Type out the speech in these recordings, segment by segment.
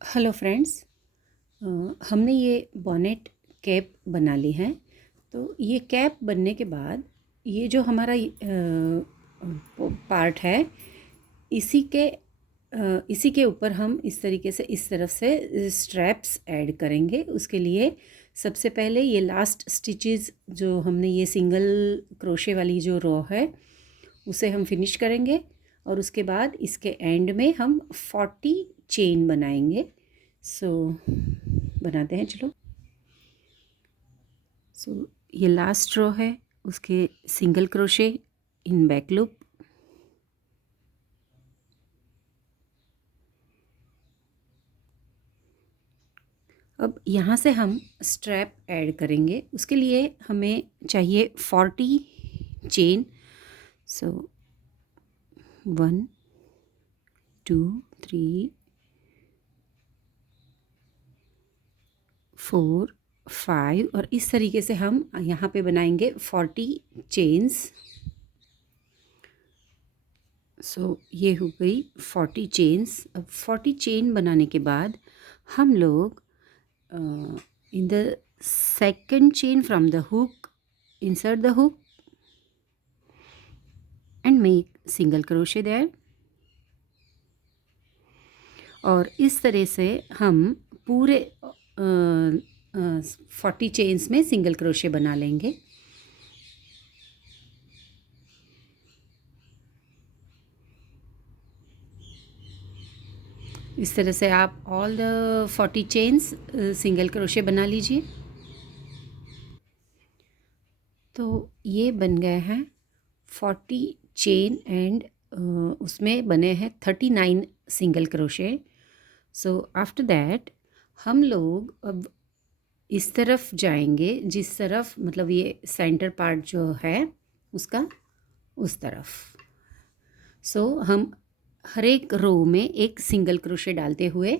Hello friends. हमने ये bonnet cap बना ली है। तो ये कैप बनने के बाद ये जो हमारा पार्ट है, इसी के इसी के ऊपर हम इस तरीके से इस तरफ से स्ट्रैप्स ऐड करेंगे। उसके लिए सबसे पहले ये लास्ट स्टिचेस जो हमने ये सिंगल क्रोशे वाली जो रो है उसे हम फिनिश करेंगे, और उसके बाद इसके एंड में हम 40 चेन बनाएंगे। सो बनाते हैं, चलो। ये लास्ट रो है, उसके single crochet in back loop. अब यहाँ से हम स्ट्रैप ऐड करेंगे। उसके लिए हमें चाहिए 40 चेन। सो 1 2 3 4 5, और इस तरीके से हम यहाँ पे बनाएंगे 40 चेन्स। ये हो गई 40 चेन्स। अब 40 चेन बनाने के बाद हम लोग in the second chain from the hook, insert the hook and make single crochet there। और इस तरह से हम पूरे 40 चेन्स में सिंगल क्रोशे बना लेंगे। इस तरह से आप all the 40 chains single crochet बना लीजिए। तो ये बन गए हैं 40 चेन एंड उसमें बने हैं 39 single crochet. So after that हम लोग अब इस तरफ जाएंगे, जिस तरफ मतलब ये सेंटर पार्ट जो है उसका, उस तरफ। हम हर एक रो में एक सिंगल क्रोशे डालते हुए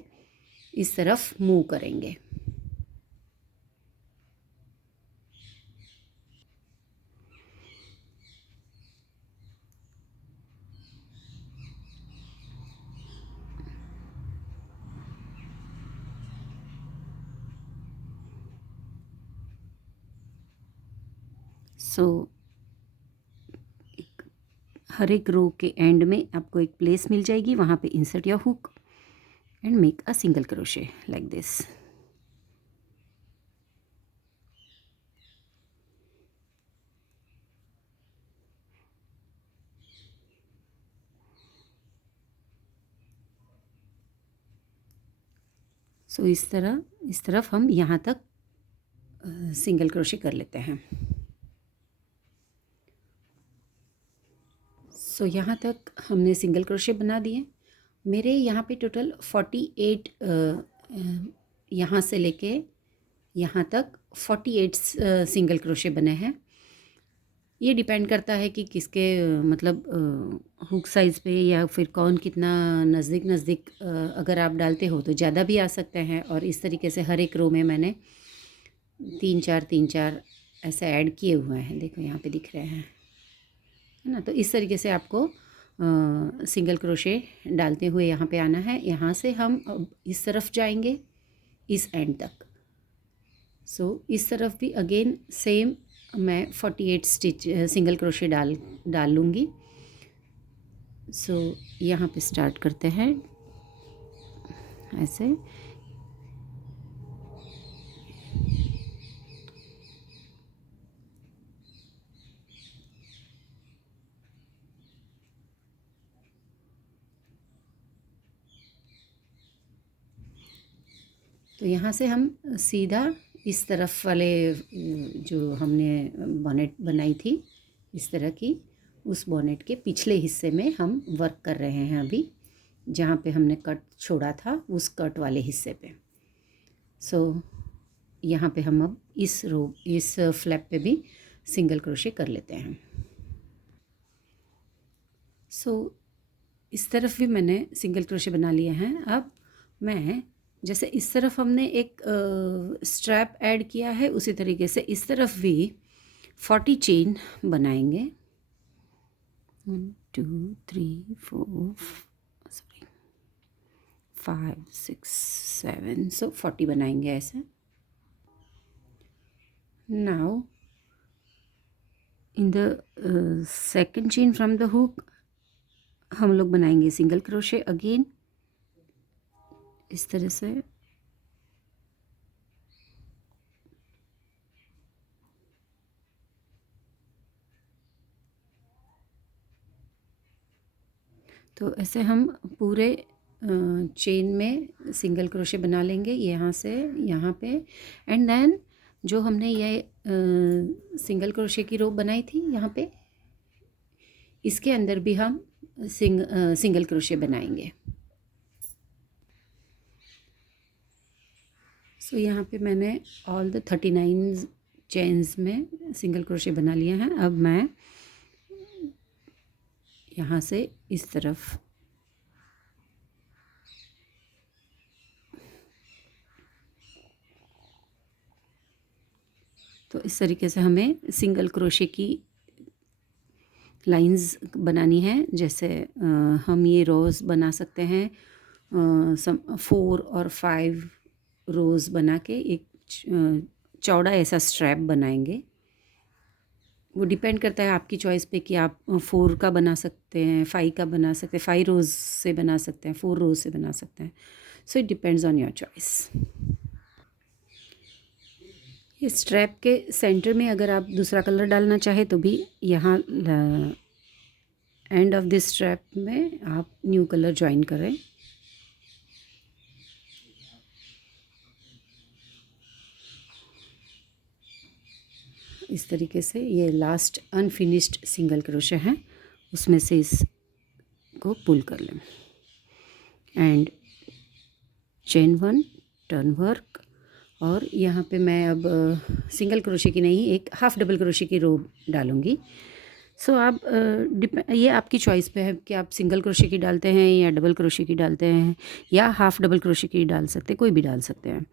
इस तरफ मूव करेंगे। हर एक रो के एंड में आपको एक प्लेस मिल जाएगी, वहाँ पे insert your hook and make a single crochet like this. इस तरफ हम यहाँ तक सिंगल क्रोशे कर लेते हैं। यहाँ तक हमने सिंगल क्रोशे बना दिए। मेरे यहाँ पे टोटल 48 यहाँ से लेके यहाँ तक 48 सिंगल क्रोशे बने हैं। ये डिपेंड करता है कि किसके मतलब हुक साइज़ पे, या फिर कौन कितना नज़दीक नज़दीक अगर आप डालते हो तो ज़्यादा भी आ सकते हैं। और इस तरीके से हर एक रो में मैंने 3-4 ऐसे ऐड किए हुए हैं, देखो यहाँ पे दिख रहे हैं, है ना। तो इस तरीके से आपको सिंगल क्रोशे डालते हुए यहाँ पे आना है। यहाँ से हम अब इस तरफ जाएंगे इस एंड तक। इस तरफ भी अगेन सेम मैं 48 स्टिच सिंगल क्रोशे डाल लूँगी। यहाँ पे स्टार्ट करते हैं ऐसे। तो यहाँ से हम सीधा इस तरफ वाले जो हमने बॉनेट बनाई थी इस तरह की, उस बॉनेट के पिछले हिस्से में हम वर्क कर रहे हैं अभी, जहाँ पे हमने कट छोड़ा था उस कट वाले हिस्से पे। यहाँ पे हम अब इस फ्लैप पे भी सिंगल क्रोशे कर लेते हैं। इस तरफ भी मैंने सिंगल क्रोशे बना लिए हैं। अब मैं जैसे इस तरफ हमने एक स्ट्रैप ऐड किया है, उसी तरीके से इस तरफ भी 40 चेन बनाएंगे। 1 2 3 4 सॉरी 5 6 7, सो 40 बनाएंगे ऐसे. Now in the second chain from the hook हम लोग बनाएंगे सिंगल क्रोशे अगेन इस तरह से. तो ऐसे हम पूरे चेन में सिंगल क्रोशे बना लेंगे यहाँ से यहाँ पे. एंड देन जो हमने ये सिंगल क्रोशे की रो बनाई थी यहाँ पे, इसके अंदर भी हम सिंगल क्रोशे बनाएंगे. सो यहाँ पे मैंने ऑल द 39 चेन्स में सिंगल क्रोशे बना लिए हैं. अब मैं यहाँ से इस तरफ तो इस तरीके से हमें सिंगल क्रोशे की लाइंस बनानी है. जैसे हम ये रोज़ बना सकते हैं 4 और 5 रोज़ बना के एक चौड़ा ऐसा स्ट्रैप बनाएंगे. वो डिपेंड करता है आपकी चॉइस पे कि आप 4 का बना सकते हैं, 5 का बना सकते हैं, 5 रोज़ से बना सकते हैं, 4 रोज़ से बना सकते हैं. So it depends on your choice. ये स्ट्रैप के सेंटर में अगर आप दूसरा कलर डालना चाहे तो भी यहाँ एंड ऑफ दिस स्ट्रैप में आप न्यू कलर ज्वाइन करें. इस तरीके से ये लास्ट अनफिनिश्ड सिंगल क्रोशे हैं, उसमें से इसको पुल कर लें. And chain 1 turn work. और यहाँ पे मैं अब सिंगल क्रोशे की नहीं एक हाफ डबल क्रोशे की रो डालूँगी. सो आप ये आपकी चॉइस पे है कि आप सिंगल क्रोशे की डालते हैं या डबल क्रोशे की डालते हैं या हाफ डबल क्रोशे की डाल सकते हैं, कोई भी डाल सकते हैं.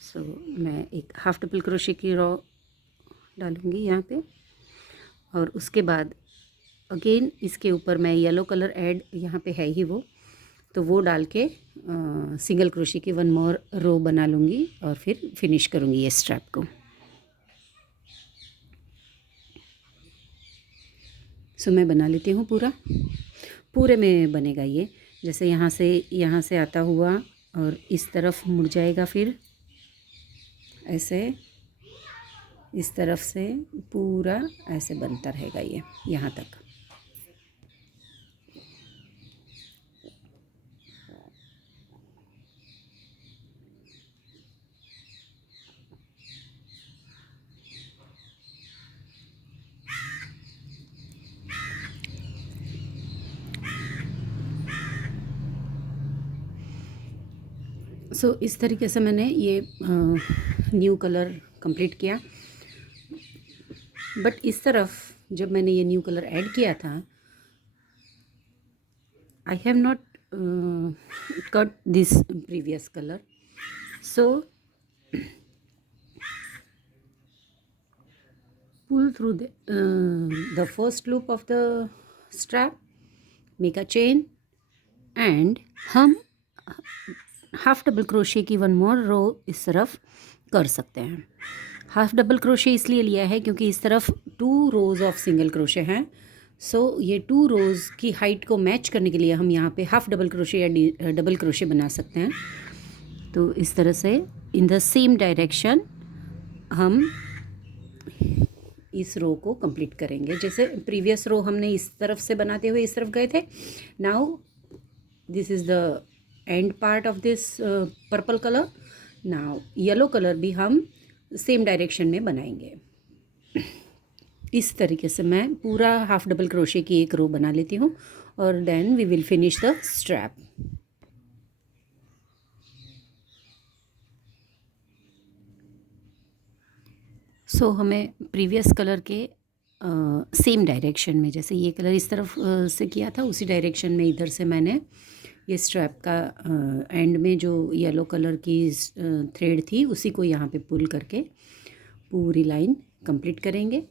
सो मैं एक हाफ डबल क्रोशे की रो डालूँगी यहाँ पे. और उसके बाद अगेन इसके ऊपर मैं येलो कलर ऐड यहाँ पे है ही वो, तो वो डाल के सिंगल क्रोशे की 1 मोर रो बना लूँगी और फिर फिनिश करूँगी ये स्ट्रैप को. सो मैं बना लेती हूँ पूरे में बनेगा ये. जैसे यहाँ से आता हुआ और इस तरफ मुड़ जाएगा, फिर ऐसे इस तरफ से पूरा ऐसे बनता रहेगा ये यहाँ तक. सो इस तरीके से मैंने ये न्यू कलर कंप्लीट किया. बट इस तरफ जब मैंने ये न्यू कलर ऐड किया था, I have not cut this previous colour. So pull through the first loop of the strap, make a chain, and हम हाफ डबल क्रोशे की 1 मोर रो इस तरफ कर सकते हैं. हाफ डबल क्रोशे इसलिए लिया है क्योंकि इस तरफ 2 रोज़ ऑफ सिंगल क्रोशे हैं. सो ये 2 रोज़ की हाइट को मैच करने के लिए हम यहाँ पे हाफ डबल क्रोशे या डबल क्रोशे बना सकते हैं. तो इस तरह से इन द सेम डायरेक्शन हम इस रो को कंप्लीट करेंगे. जैसे प्रीवियस रो हमने इस तरफ से बनाते हुए इस तरफ गए थे. Now this is the end part of this purple colour. Now yellow colour भी हम सेम डायरेक्शन में बनाएंगे. इस तरीके से मैं पूरा हाफ डबल क्रोशे की एक रो बना लेती हूँ और then we will finish the strap. So हमें प्रीवियस कलर के सेम डायरेक्शन में, जैसे ये कलर इस तरफ से किया था उसी डायरेक्शन में इधर से मैंने ये स्ट्रैप का एंड में जो येलो कलर की थ्रेड थी उसी को यहाँ पे पुल करके पूरी लाइन कंप्लीट करेंगे.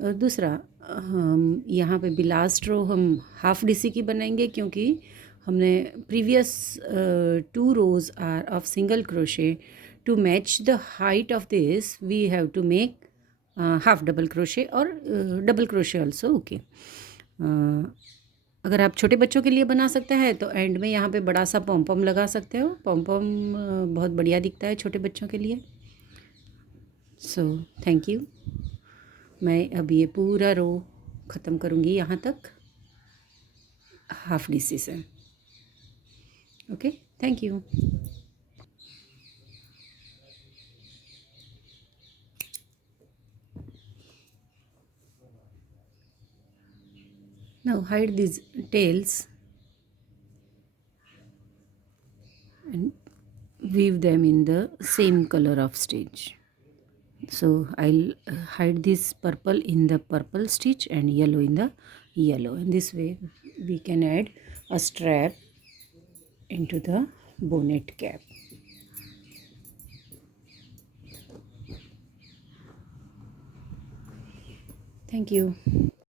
दूसरा हम यहाँ पे भी लास्ट रो हम हाफ DC की बनाएंगे, क्योंकि हमने previous 2 rows are of single crochet. To match the height of this we have to make half double crochet और डबल क्रोशे ऑल्सो. ओके, अगर आप छोटे बच्चों के लिए बना सकते हैं तो एंड में यहाँ पे बड़ा सा पॉम पॉम लगा सकते हो. पॉम पॉम बहुत बढ़िया दिखता है छोटे बच्चों के लिए. So thank you. मैं अब ये पूरा रो ख़त्म करूँगी यहाँ तक हाफ DC से. Okay, thank you. Now hide these tails and weave them in the same color of stitch. So I'll hide this purple in the purple stitch and yellow in the yellow, and this way we can add a strap into the bonnet cap. Thank you.